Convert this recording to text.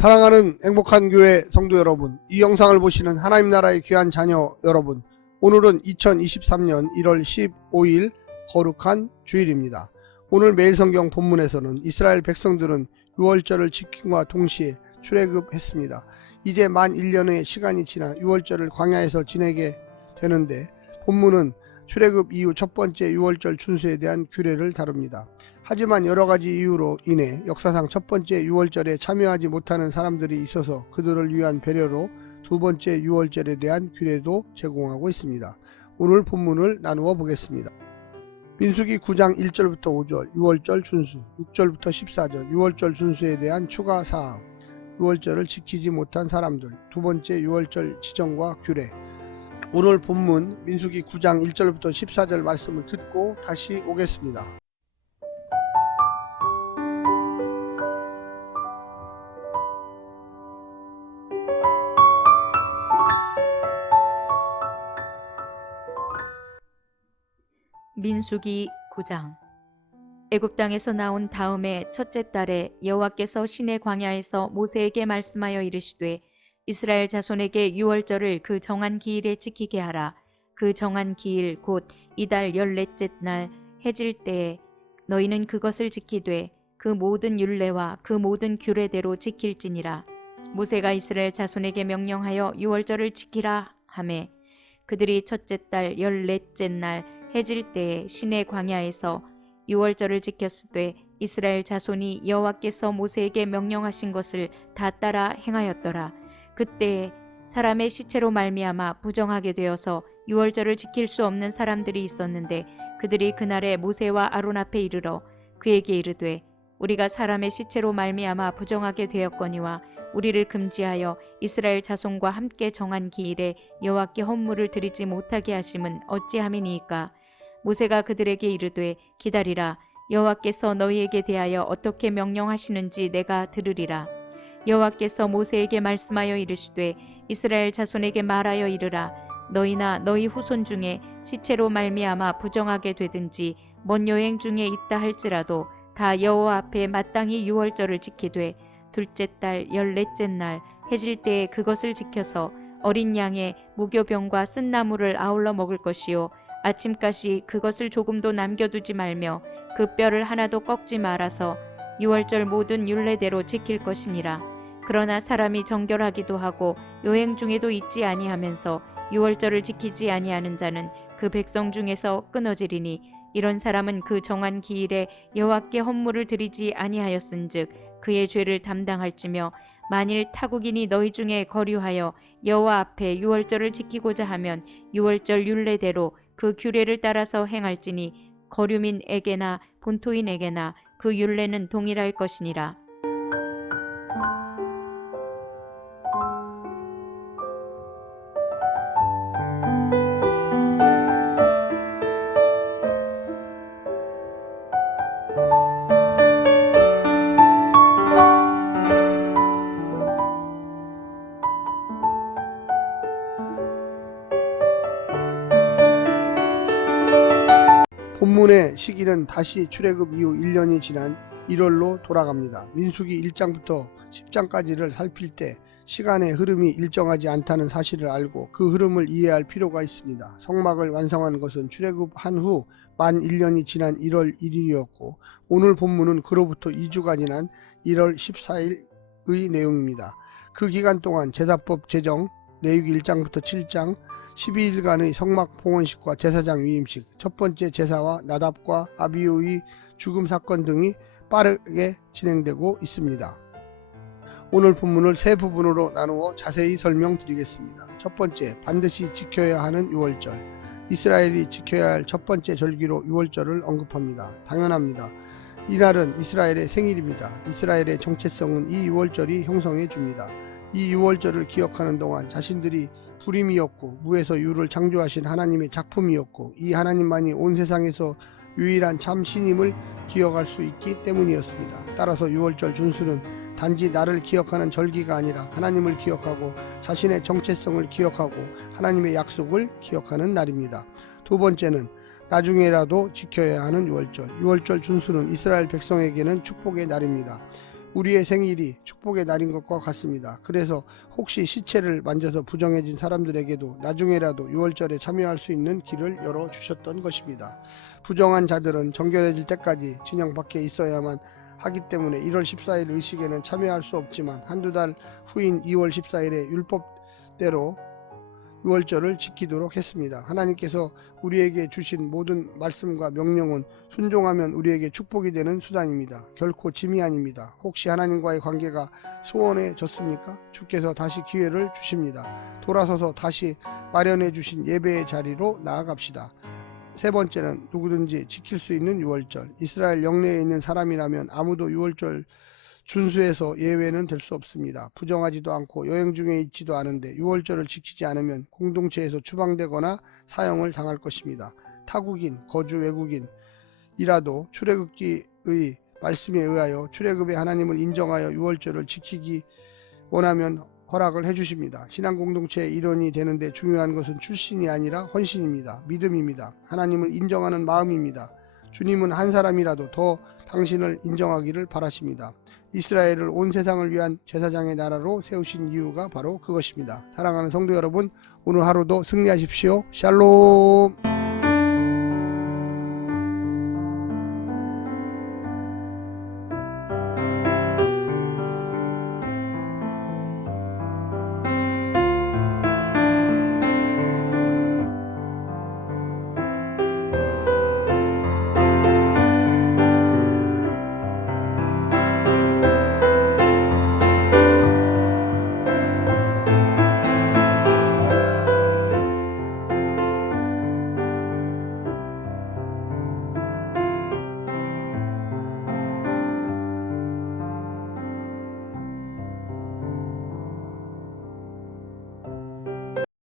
사랑하는 행복한 교회 성도 여러분, 이 영상을 보시는 하나님 나라의 귀한 자녀 여러분, 오늘은 2023년 1월 15일 거룩한 주일입니다. 오늘 매일성경 본문에서는 이스라엘 백성들은 유월절을 지킴과 동시에 출애굽했습니다. 이제 만 1년의 시간이 지나 유월절을 광야에서 지내게 되는데, 본문은 출애굽 이후 첫 번째 유월절 준수에 대한 규례를 다룹니다. 하지만 여러가지 이유로 인해 역사상 첫 번째 유월절에 참여하지 못하는 사람들이 있어서 그들을 위한 배려로 두 번째 유월절에 대한 규례도 제공하고 있습니다. 오늘 본문을 나누어 보겠습니다. 민수기 9장 1절부터 5절 유월절 준수, 6절부터 14절 유월절 준수에 대한 추가 사항, 유월절을 지키지 못한 사람들, 두 번째 유월절 지정과 규례. 오늘 본문 민수기 9장 1절부터 14절 말씀을 듣고 다시 오겠습니다. 민수기 9장. 애굽 땅에서 나온 다음에 첫째 달에 여호와께서 시내 광야에서 모세에게 말씀하여 이르시되 이스라엘 자손에게 유월절을 그 정한 기일에 지키게 하라. 그 정한 기일 곧 이달 14째 날 해질 때에 너희는 그것을 지키되 그 모든 율례와 그 모든 규례대로 지킬지니라. 모세가 이스라엘 자손에게 명령하여 유월절을 지키라 하매 그들이 첫째 달 14째 날 해질 때에 시내 광야에서 유월절을 지켰으되 이스라엘 자손이 여호와께서 모세에게 명령하신 것을 다 따라 행하였더라. 그때에 사람의 시체로 말미암아 부정하게 되어서 유월절을 지킬 수 없는 사람들이 있었는데 그들이 그날에 모세와 아론 앞에 이르러 그에게 이르되 우리가 사람의 시체로 말미암아 부정하게 되었거니와 우리를 금지하여 이스라엘 자손과 함께 정한 기일에 여호와께 헌물을 드리지 못하게 하심은 어찌함이니이까. 모세가 그들에게 이르되 기다리라. 여호와께서 너희에게 대하여 어떻게 명령하시는지 내가 들으리라. 여호와께서 모세에게 말씀하여 이르시되 이스라엘 자손에게 말하여 이르라. 너희나 너희 후손 중에 시체로 말미암아 부정하게 되든지 먼 여행 중에 있다 할지라도 다 여호와 앞에 마땅히 유월절을 지키되 둘째 달 14째 날 해질 때에 그것을 지켜서 어린 양의 무교병과 쓴나물을 아울러 먹을 것이요 아침까지 그것을 조금도 남겨두지 말며 그 뼈를 하나도 꺾지 말아서 유월절 모든 율례대로 지킬 것이니라. 그러나 사람이 정결하기도 하고 여행 중에도 있지 아니하면서 유월절을 지키지 아니하는 자는 그 백성 중에서 끊어지리니 이런 사람은 그 정한 기일에 여호와께 헌물을 드리지 아니하였은즉 그의 죄를 담당할지며 만일 타국인이 너희 중에 거류하여 여호와 앞에 유월절을 지키고자 하면 유월절 율례대로 그 규례를 따라서 행할지니 거류민에게나 본토인에게나 그 율례는 동일할 것이니라. 본문의 시기는 다시 출애굽 이후 1년이 지난 1월로 돌아갑니다. 민수기 1장부터 10장까지를 살필 때 시간의 흐름이 일정하지 않다는 사실을 알고 그 흐름을 이해할 필요가 있습니다. 성막을 완성한 것은 출애굽한 후 만 1년이 지난 1월 1일이었고 오늘 본문은 그로부터 2주가 지난 1월 14일의 내용입니다. 그 기간 동안 제사법 제정, 레위기 1장부터 7장 12일간의 성막 봉헌식과 제사장 위임식, 첫 번째 제사와 나답과 아비후의 죽음 사건 등이 빠르게 진행되고 있습니다. 오늘 본문을 세 부분으로 나누어 자세히 설명드리겠습니다. 첫 번째, 반드시 지켜야 하는 유월절. 이스라엘이 지켜야 할 첫 번째 절기로 유월절을 언급합니다. 당연합니다. 이날은 이스라엘의 생일입니다. 이스라엘의 정체성은 이 유월절이 형성해 줍니다. 이 유월절을 기억하는 동안 자신들이 불임이었고 무에서 유를 창조하신 하나님의 작품이었고 이 하나님만이 온 세상에서 유일한 참 신임을 기억할 수 있기 때문이었습니다. 따라서 유월절 준수는 단지 나를 기억하는 절기가 아니라 하나님을 기억하고 자신의 정체성을 기억하고 하나님의 약속을 기억하는 날입니다. 두 번째는 나중에라도 지켜야 하는 유월절. 유월절 준수는 이스라엘 백성에게는 축복의 날입니다. 우리의 생일이 축복의 날인 것과 같습니다. 그래서 혹시 시체를 만져서 부정해진 사람들에게도 나중에라도 유월절에 참여할 수 있는 길을 열어주셨던 것입니다. 부정한 자들은 정결해질 때까지 진영 밖에 있어야만 하기 때문에 1월 14일 의식에는 참여할 수 없지만 한두 달 후인 2월 14일에 율법대로 유월절을 지키도록 했습니다. 하나님께서 우리에게 주신 모든 말씀과 명령은 순종하면 우리에게 축복이 되는 수단입니다. 결코 짐이 아닙니다. 혹시 하나님과의 관계가 소원해졌습니까? 주께서 다시 기회를 주십니다. 돌아서서 다시 마련해 주신 예배의 자리로 나아갑시다. 세 번째는 누구든지 지킬 수 있는 유월절. 이스라엘 영내에 있는 사람이라면 아무도 유월절 준수해서 예외는 될 수 없습니다. 부정하지도 않고 여행 중에 있지도 않은데 유월절을 지키지 않으면 공동체에서 추방되거나 사형을 당할 것입니다. 타국인, 거주 외국인이라도 출애굽기의 말씀에 의하여 출애굽의 하나님을 인정하여 유월절을 지키기 원하면 허락을 해주십니다. 신앙 공동체의 일원이 되는데 중요한 것은 출신이 아니라 헌신입니다. 믿음입니다. 하나님을 인정하는 마음입니다. 주님은 한 사람이라도 더 당신을 인정하기를 바라십니다. 이스라엘을 온 세상을 위한 제사장의 나라로 세우신 이유가 바로 그것입니다. 사랑하는 성도 여러분, 오늘 하루도 승리하십시오. 샬롬.